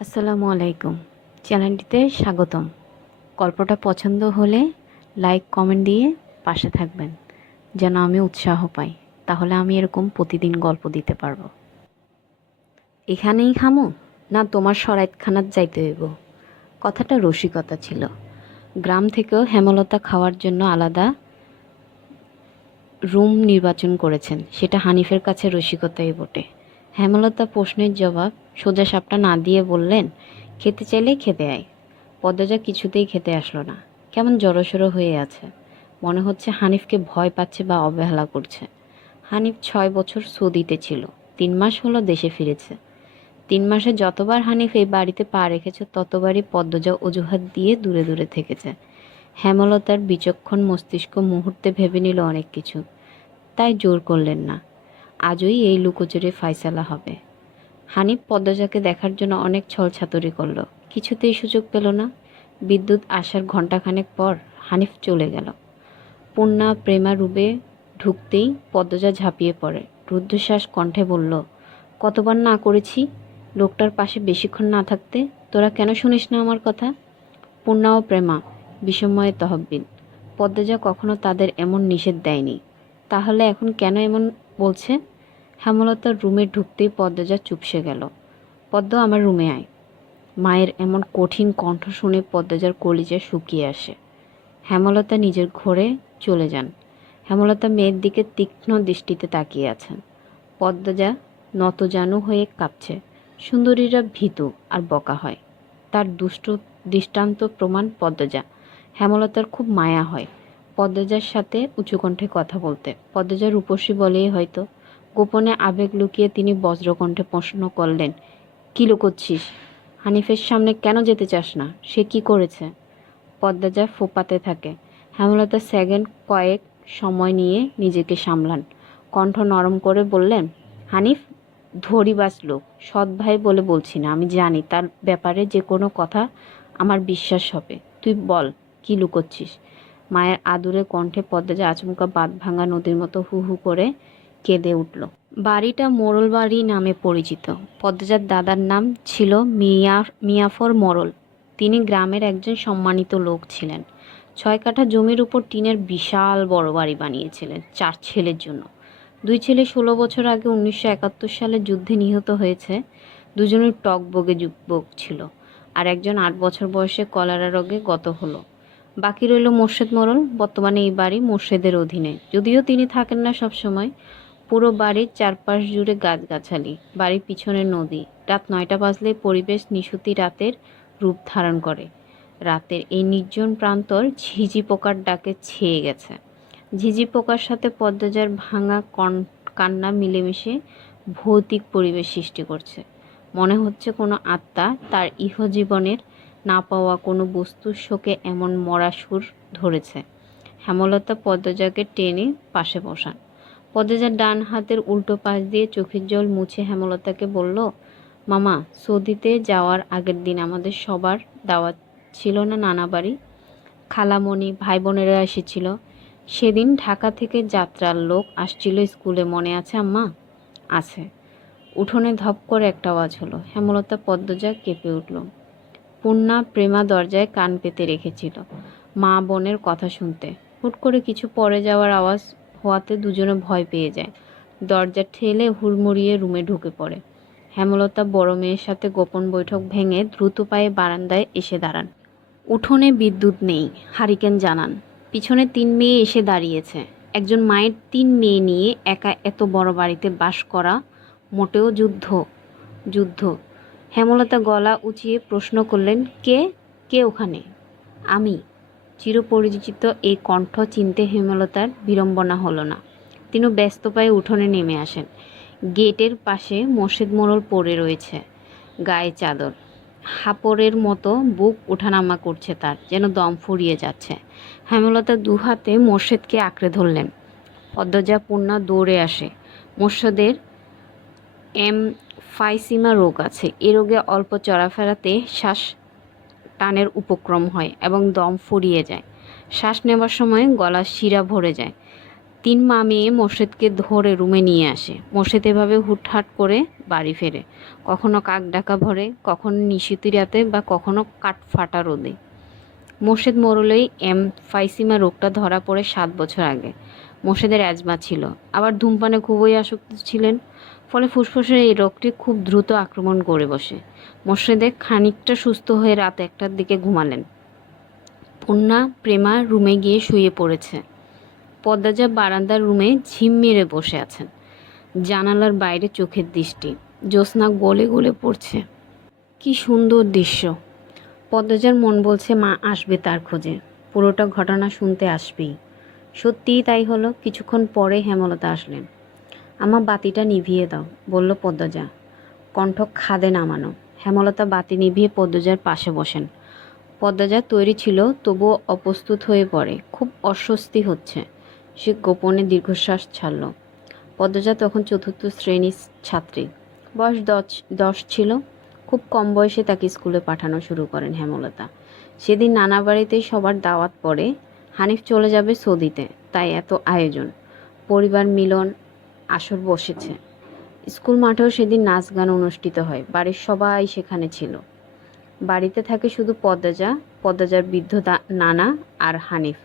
আসসালামু আলাইকুম। চ্যানেলটিতে স্বাগতম। গল্পটা পছন্দ হলে লাইক কমেন্ট দিয়ে পাশে থাকবেন যেন আমি উৎসাহ পাই, তাহলে আমি এরকম প্রতিদিন গল্প দিতে পারবো। এখানেই খামু না তোমার সরাইতখানাত যাইতে হইব? কথাটা রসিকতা ছিল। গ্রাম থেকেও হেমলতা খাওয়ার জন্য আলাদা রুম নির্বাচন করেছেন, সেটা হানিফের কাছে রসিকতাই বটে। হেমলতা প্রশ্নের জবাব সোজাসাপটা না দিয়ে বললেন, খেতে চাইলে খেতে আয়। পদ্মজা কিছুতেই খেতে আসলো না, কেমন জড়সড়ো হয়ে আছে। মনে হচ্ছে হানিফকে ভয় পাচ্ছে বা অবহেলা করছে। হানিফ 6 বছর সৌদিতে ছিল, 3 মাস হলো দেশে ফিরেছে। 3 মাসে যতবার হানিফ এই বাড়িতে পা রেখেছে ততবারই পদ্মজা অজুহাত দিয়ে দূরে দূরে থেকেছে। হেমলতার বিচক্ষণ মস্তিষ্ক মুহূর্তে ভেবে নিল অনেক কিছু, তাই জোর করলেন না। আজই এই লুকোচুরি ফায়সালা হবে। হানিফ পদ্মজাকে দেখার জন্য অনেক ছলছাতুরি করল, কিছুতেই সুযোগ পেল না। বিদ্যুৎ আসার ঘণ্টাখানেক পর হানিফ চলে গেল। পূর্ণা প্রেমা রূপে ঢুকতেই পদ্মজা ঝাঁপিয়ে পড়ে, রুদ্ধশ্বাস কণ্ঠে বলল, কতবার না করেছি লোকটার পাশে বেশিক্ষণ না থাকতে। তোরা কেন শুনিস না আমার কথা? পূর্ণা ও প্রেমা বিষময়ে তহবিল। পদ্মজা কখনো তাদের এমন নিষেধ দেয়নি, তাহলে এখন কেন এমন বলছে? হেমলতার রুমে ঢুকতেই পদ্মজা চুপসে গেল। পদ্ম, আমার রুমে আয়। মায়ের এমন কঠিন কণ্ঠ শুনে পদ্মজার কলিজা শুকিয়ে আসে। হেমলতা নিজের ঘরে চলে যান। হেমলতা মেয়ের দিকে তীক্ষ্ণ দৃষ্টিতে তাকিয়ে আছেন। পদ্মজা নতজানু হয়ে কাঁপছে। সুন্দরীরা ভীতু আর বকা হয়, তার দুষ্ট দৃষ্টান্ত প্রমাণ পদ্মজা। হেমলতার খুব মায়া হয় পদ্মজার সাথে উঁচু কণ্ঠে কথা বলতে। পদ্মজা রূপসী বলেই হয়তো গোপনে আবেগ লুকিয়ে তিনি বজ্রকণ্ঠে প্রশ্ন করলেন, কি লুকোচ্ছিস? হানিফের সামনে কেন যেতে চাস না? সে কি করেছে? পদ্মজা ফোপাতে থাকে। হেমলতা সেকেন্ড কয়েক সময় নিয়ে নিজেকে সামলান। কণ্ঠ নরম করে বললেন, হানিফ ধরিবাজ লোক, সৎ ভাই বলে বলছি না, আমি জানি তার ব্যাপারে যে কোনো কথা আমার বিশ্বাস হবে। তুই বল, কি লুকোচ্ছিস? মায়ের আদুরে কণ্ঠে পদ্মজা আচমকা বাঁধ ভাঙা নদীর মতো হু হু করে কেঁদে উঠল। বাড়িটা মোড়ল বাড়ি নামে পরিচিত। পদ্মজার দাদার নাম ছিল মিয়াফর মোড়ল। তিনি গ্রামের একজন সম্মানিত লোক ছিলেন। 6 কাঠা জমির উপর টিনের বিশাল বড় বাড়ি বানিয়েছিলেন 4 ছেলের জন্য। 2 ছেলে 16 বছর আগে 1971 সালে যুদ্ধে নিহত হয়েছে। দুজনের টকবগে যুবক ছিল, আর একজন 8 বছর বয়সে কলেরা রোগে গত হলো। বাকি রইল মোর্শেদ মোড়ল। বর্তমানে এই বাড়ি মোর্শেদের অধীনে, যদিও তিনি থাকেন না সব সময়। পুরো বাড়ির চারপাশ জুড়ে গাছগাছালি, বাড়ির পিছনে নদী। রাত 9টা বাজলে পরিবেশ নিশুতি রাতের রূপ ধারণ করে। রাতের এই নির্জন প্রান্তর ঝিঝি পোকার ডাকে ছেয়ে গেছে। ঝিঝি পোকার সাথে পদ্মজার ভাঙা কান্না মিলেমিশে ভৌতিক পরিবেশ সৃষ্টি করছে। মনে হচ্ছে কোনো আত্মা তার ইহজীবনের না পাওয়া কোনো বস্তুর শোকে এমন মরা সুর ধরেছে। হেমলতা পদ্মজাকে টেনে পাশে বসান। পদ্মজার ডান হাতের উল্টো পাশ দিয়ে চোখের জল মুছে হেমলতাকে বলল, মামা, সৌদিতে যাওয়ার আগের দিন আমাদের সবার দাওয়াত ছিল না নানা বাড়ি? খালামণি, ভাই বোনেরা এসেছিল। সেদিন ঢাকা থেকে যাত্রার লোক আসছিল স্কুলে, মনে আছে আম্মা? আছে। উঠোনে ধপ করে একটা আওয়াজ হলো। হেমলতা পদ্মজা কেঁপে উঠল। পূর্ণা প্রেমা দরজায় কান পেতে রেখেছিল মা বোনের কথা শুনতে। হুট করে কিছু পড়ে যাওয়ার আওয়াজ হওয়াতে দুজনে ভয় পেয়ে যায়। দরজা ঠেলে হুড়মুড়িয়ে রুমে ঢুকে পড়ে। হেমলতা বড় মেয়ের সাথে গোপন বৈঠক ভেঙে দ্রুত পায়ে বারান্দায় এসে দাঁড়ান। উঠোনে বিদ্যুৎ নেই, হারিকেন জানান। পিছনে 3 মেয়ে এসে দাঁড়িয়েছে। একজন মায়ের 3 মেয়ে নিয়ে একা এত বড় বাড়িতে বাস করা মোটেও যুদ্ধ যুদ্ধ হেমলতা গলা উঁচিয়ে প্রশ্ন করলেন, কে কে ওখানে? আমি। চিরপরিচিত এই কণ্ঠ চিনতে হেমলতার বিড়ম্বনা হলো না। তিনি ব্যস্ত পায়ে উঠোনে নেমে আসেন। গেটের পাশে মোর্শেদ মোড়ল পড়ে রয়েছে, গায়ে চাদর। হাপড়ের মতো বুক ওঠানামা করছে তার, যেন দম ফুরিয়ে যাচ্ছে। হেমলতা 2 হাতে মোর্শেদকে আঁকড়ে ধরলেন। পদ্মজা পূর্ণা দৌড়ে আসে। মোর্শেদের এমফাইসিমা রোগ আছে। এ রোগে অল্প চলাফেরাতে শ্বাস টানের উপক্রম হয় এবং দম ফুরিয়ে যায়। শ্বাস নেবার সময় গলার শিরা ভরে যায়। তিন মা মেয়ে মোর্শেদকে ধরে রুমে নিয়ে আসে। মোর্শেদ এভাবে হুটহাট করে বাড়ি ফেরে, কখনো কাক ডাকা ভরে, কখনো নিশিতি রাতে বা কখনো কাঠ ফাটা রোদে। মোর্শেদ মোরলেই এমফাইসিমা রোগটা ধরা পড়ে 7 বছর আগে। মোর্শেদের অ্যাজমা ছিল, আবার ধূমপানে খুবই আসক্ত ছিলেন, ফলে ফুসফুসের এই রোগটি খুব দ্রুত আক্রমণ করে বসে। মোর্শেদে খানিকটা সুস্থ হয়ে রাত 1টার দিকে ঘুমালেন। পূর্ণা প্রেমা রুমে গিয়ে শুয়ে পড়েছে। পদ্মাজা বারান্দার রুমে ঝিম মেরে বসে আছেন। জানালার বাইরে চোখের দৃষ্টি, জ্যোৎস্না গলে গলে পড়ছে। কি সুন্দর দৃশ্য। পদ্মজার মন বলছে মা আসবে তার খোঁজে, পুরোটা ঘটনা শুনতে আসবেই। সত্যিই তাই হলো। কিছুক্ষণ পরে হেমলতা আসলেন। আমার বাতিটা নিভিয়ে দাও, বলল পদ্মজা, কণ্ঠ খাদে নামানো। হেমলতা বাতি নিভিয়ে পদ্মজার পাশে বসেন। পদ্মজা তৈরি ছিল, তবুও অপ্রস্তুত হয়ে পড়ে। খুব অস্বস্তি হচ্ছে। সে গোপনে দীর্ঘশ্বাস ছাড়ল। পদ্মজা তখন 4র্থ শ্রেণীর ছাত্রী, বয়স 10 ছিল। খুব কম বয়সে তাকে স্কুলে পাঠানো শুরু করেন হেমলতা। সেদিন নানা বাড়িতেই সবার দাওয়াত পড়ে। হানিফ চলে যাবে সৌদিতে, তাই এত আয়োজন। পরিবার মিলন আসর বসেছে। স্কুল মাঠেও সেদিন নাচ গান অনুষ্ঠিত হয়। বাড়ির সবাই সেখানে ছিল। বাড়িতে থাকে শুধু পদ্মজার বৃদ্ধ নানা আর হানিফ।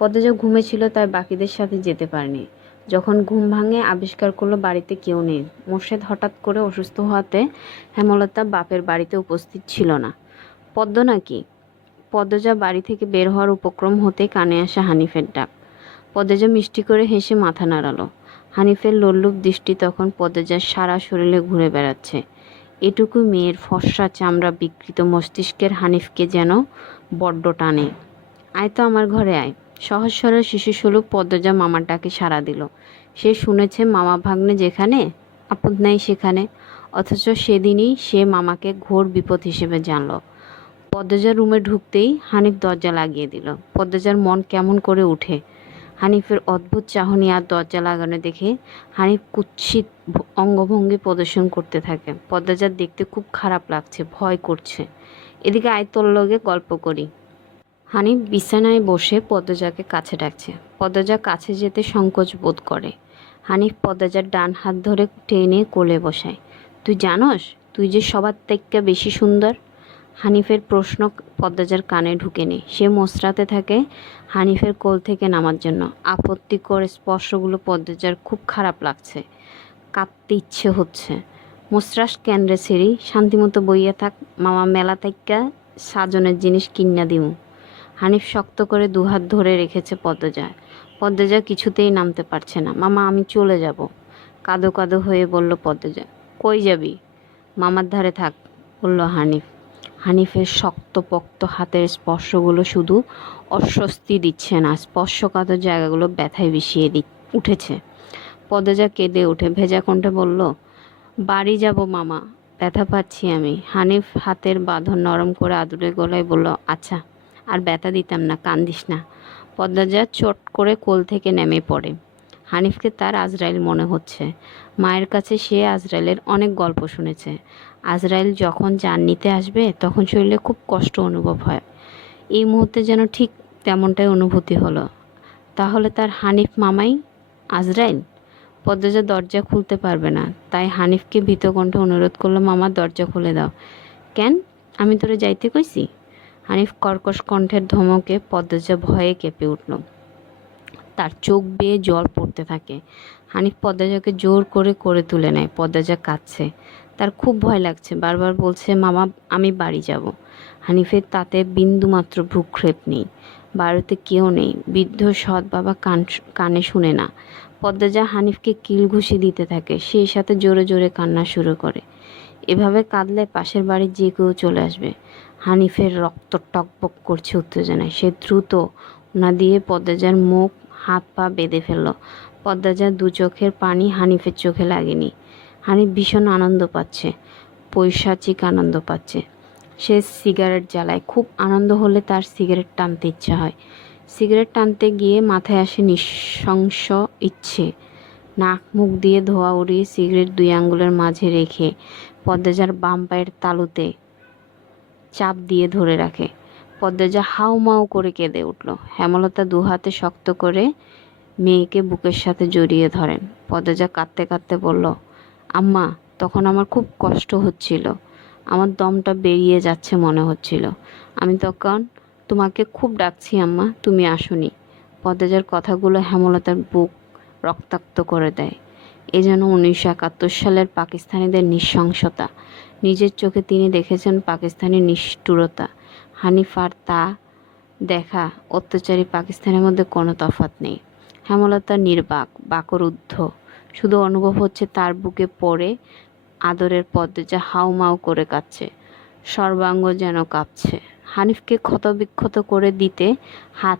পদ্মজা ঘুমেছিল, তাই বাকিদের সাথে যেতে পারেনি। যখন ঘুম ভাঙে আবিষ্কার করলো বাড়িতে কেউ নেই। মোর্শেদ হঠাৎ করে অসুস্থ হওয়াতে হেমলতা বাপের বাড়িতে উপস্থিত ছিল না। পদ্ম নাকি? পদ্মজা বাড়ি থেকে বের হওয়ার উপক্রম হতেই কানে আসে হানিফের ডাক। পদ্মজা মিষ্টি করে হেসে মাথা নাড়ালো। হানিফের লোলুপ দৃষ্টি তখন পদ্মজার সারা শরীরে ঘুরে বেড়াচ্ছে। এটুকু মেয়ের ফর্সা চামড়া বিকৃত মস্তিষ্কের হানিফকে যেন বড্ড টানে। আয় তো আমার ঘরে আয়। সহজ সরল শিশুসুলভ পদ্মজা মামার ডাকে সাড়া দিল। সে শুনেছে মামা ভাগ্নে যেখানে আপদ নাই সেখানে, অথচ সেদিনই সে মামাকে ঘোর বিপদ হিসেবে জানল। পদ্মজার রুমে ঢুকতেই হানিফ দরজা লাগিয়ে দিল। পদ্মজার মন কেমন করে উঠে। হানিফের অদ্ভুত চাহনি আর দরজা লাগানো দেখে হানিফ কুৎসিত অঙ্গভঙ্গি প্রদর্শন করতে থাকে। পদ্মজার দেখতে খুব খারাপ লাগছে, ভয় করছে। এদিকে আয় তোর লগে গল্প করি। হানিফ বিছানায় বসে পদ্মজাকে কাছে ডাকছে। পদ্মজা কাছে যেতে সংকোচ বোধ করে। হানিফ পদ্মজার ডান হাত ধরে টেনে কোলে বসায়। তুই জানস তুই যে সবার থেকে বেশি সুন্দর? হানিফের প্রশ্ন পদ্মজার কানে ঢুকেনি। সে মোচড়াতে থাকে হানিফের কোল থেকে নামার জন্য। আপত্তিকর স্পর্শগুলো পদ্মজার খুব খারাপ লাগছে। কাঁদতে ইচ্ছে হচ্ছে। মোচড়াস কেন রে ছেড়ি, শান্তিমতো বইয়া থাক, মামা মেলা থাইক্কা সাজনের জিনিস কিন্না দিমু। হানিফ শক্ত করে দুহাত ধরে রেখেছে পদ্মজায়। পদ্মজা কিছুতেই নামতে পারছে না। মামা আমি চলে যাব, কাঁদো কাঁদো হয়ে বলল পদ্মজা। কই যাবি? মামার ধারে থাক, বলল হানিফ। হানিফের শক্তপোক্ত হাতের স্পর্শগুলো শুধু অস্বস্তি দিচ্ছে না, স্পর্শকাতর জায়গাগুলো ব্যথায় বিষিয়ে উঠেছে। পদ্মজা কেঁদে উঠে ভেজা কণ্ঠে বলল, বাড়ি যাব মামা, ব্যথা পাচ্ছি আমি। হানিফ হাতের বাঁধন নরম করে আদুরে গলায় বলল, আচ্ছা আর ব্যথা দিতাম না, কান্দিস না। পদ্মজা চট করে কোল থেকে নেমে পড়ে। হানিফকে তার আজরাইল মনে হচ্ছে। মায়ের কাছে সে আজরাইলের অনেক গল্প শুনেছে। আজরাইল যখন জান নিতে আসবে তখন শরীরে খুব কষ্ট অনুভব হয়। এই মুহূর্তে যেন ঠিক তেমনটাই অনুভূতি হলো। তাহলে তার হানিফ মামাই আজরাইল? পদ্মজা দরজা খুলতে পারবে না, তাই হানিফকে ভীত কণ্ঠে অনুরোধ করলো, মামা দরজা খুলে দাও। কেন? আমি তোরে যাইতে কইছি? হানিফ কর্কশ কণ্ঠের ধমকে পদ্মজা ভয়ে কেঁপে উঠল। তার চোখ বেয়ে জল পড়তে থাকে। হানিফ পদ্মজাকে জোর করে করে তুলে নেয়। পদ্মজা কাঁদছে, তার খুব ভয় লাগছে। বারবার বলছে, মামা আমি বাড়ি যাব। হানিফের তাতে বিন্দুমাত্র ভ্রুক্ষেপ নেই। বাড়িতে কেউ নেই। বৃদ্ধ সৎ বাবা কানে শুনে না। পদ্মজা হানিফকে কিল ঘুষি দিতে থাকে, সেই সাথে জোরে জোরে কান্না শুরু করে। এভাবে কাঁদলে পাশের বাড়ির যে কেউ চলে আসবে। হানিফের রক্ত টকবক করছে উত্তেজনায়। সে দ্রুত ওনা দিয়ে পদ্মজার মুখ হাত পা বেঁধে ফেলল। পদ্মজার দু চোখের পানি হানিফের চোখে লাগেনি। হানিফ ভীষণ আনন্দ পাচ্ছে, পৈশাচিক আনন্দ পাচ্ছে। সে সিগারেট জ্বালায়। খুব আনন্দ হলে তার সিগারেট টানতে ইচ্ছা হয়। সিগারেট টানতে গিয়ে মাথায় আসে নৃশংস ইচ্ছে। নাক মুখ দিয়ে ধোয়া উড়িয়ে সিগারেট 2 আঙ্গুলের মাঝে রেখে পদ্মজার বাম পায়ের তালুতে চাপ দিয়ে ধরে রাখে। পদ্মজা হাউমাউ করে কেঁদে উঠল। হেমলতা 2 হাতে শক্ত করে মেয়েকে বুকের সাথে জড়িয়ে ধরেন। পদ্মজা কাঁদতে কাঁদতে বলল, আম্মা, তখন আমার খুব কষ্ট হচ্ছিল, আমার দমটা বেরিয়ে যাচ্ছে মনে হচ্ছিল। আমি তখন তোমাকে খুব ডাকছি আম্মা, তুমি আসোনি। পদ্মজার কথাগুলো হেমলতার বুক রক্তাক্ত করে দেয়। এ যেন 1971 সালের পাকিস্তানিদের নৃশংসতা। নিজের চোখে তিনি দেখেছেন পাকিস্তানি নিষ্ঠুরতা। হানিফ আর তা দেখা অত্যাচারী পাকিস্তানের মধ্যে কোনো তফাৎ নেই। হেমলতা নির্বাক, বাকরুদ্ধ। শুধু অনুভব হচ্ছে তার বুকে পড়ে আদরের পদ্মজা হাউমাউ করে কাঁদছে, সর্বাঙ্গ যেন কাঁপছে। হানিফকে ক্ষতবিক্ষত করে দিতে হাত